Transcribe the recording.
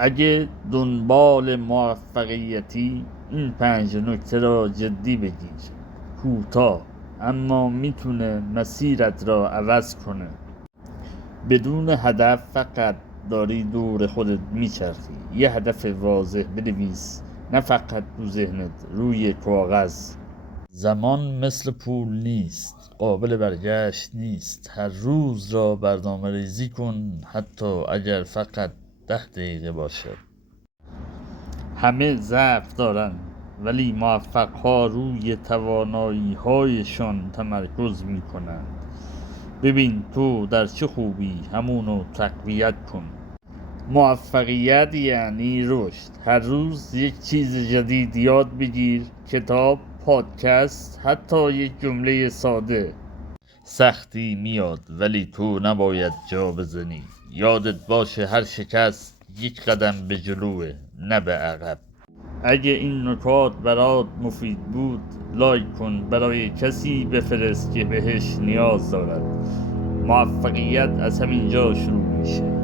اگه دنبال موفقیتی این 5 نکته را جدی بگیر. کوتاه اما میتونه مسیرت را عوض کنه. بدون هدف فقط داری دور خودت میچرخی. یه هدف واضح بنویس، نه فقط تو ذهنت، روی کاغذ. زمان مثل پول نیست، قابل برگشت نیست. هر روز را برنامه ریزی کن، حتی اگر فقط 10 دقیقه باشد. همه ضعف دارن، ولی موفق‌ها روی توانایی‌هایشان تمرکز می‌کنند. ببین تو در چه خوبی، همونو تقویت کن. موفقیت یعنی رشد. هر روز یک چیز جدید یاد بگیر، کتاب، پادکست، حتی یک جمله ساده. سختی میاد ولی تو نباید جا بزنی. یادت باشه هر شکست یک قدم به جلوه، نه به عقب. اگه این نکات برات مفید بود لایک کن، برای کسی بفرست که بهش نیاز دارد. موفقیت از همینجا شروع میشه.